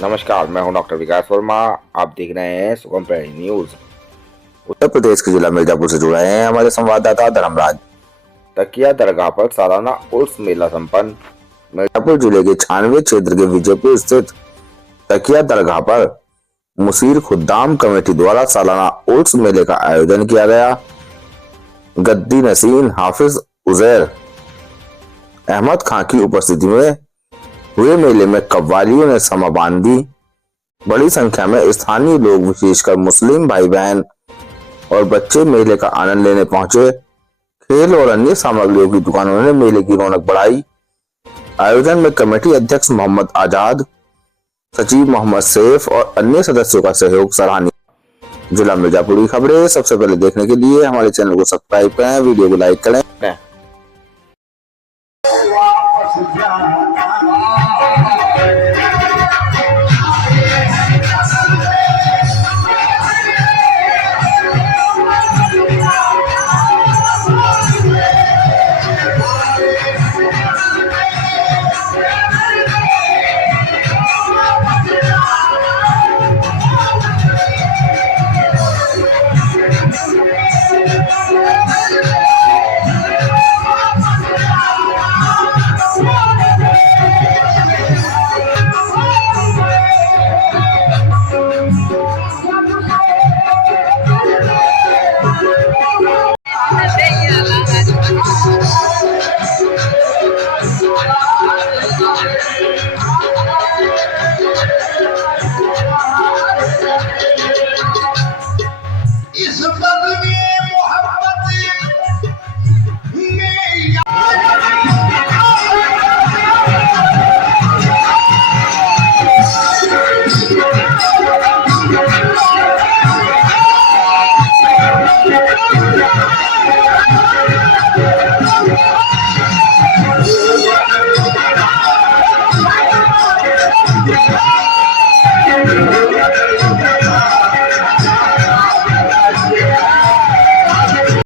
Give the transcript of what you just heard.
नमस्कार, मैं हूं डॉक्टर विकास वर्मा। आप देख रहे हैं सुगम प्रहरी न्यूज। उत्तर प्रदेश के जिला मिर्जापुर से जुड़ रहे हैं हमारे संवाददाता धर्मराज। तकिया दरगाह पर सालाना उर्स मेला संपन्न। मिर्जापुर जिले के छानवे क्षेत्र के विजयपुर स्थित तकिया दरगाह पर मुसीर खुद्दाम कमेटी द्वारा सालाना उर्स मेले का आयोजन किया गया। गद्दी नसीन हाफिज उजैर अहमद खां की उपस्थिति में हुए मेले में कव्वालियों ने समा बांधी। बड़ी संख्या में स्थानीय लोग विशेषकर मुस्लिम भाई बहन और बच्चे मेले का आनंद लेने पहुंचे। खेल और अन्य सामग्रियों की दुकानों ने मेले की रौनक बढ़ाई। आयोजन में कमेटी अध्यक्ष मोहम्मद आजाद, सचिव मोहम्मद सैफ और अन्य सदस्यों का सहयोग सराहनीय। जिला मिर्जापुर की खबरें सबसे पहले देखने के लिए हमारे चैनल को सब्सक्राइब करें, वीडियो को लाइक करें।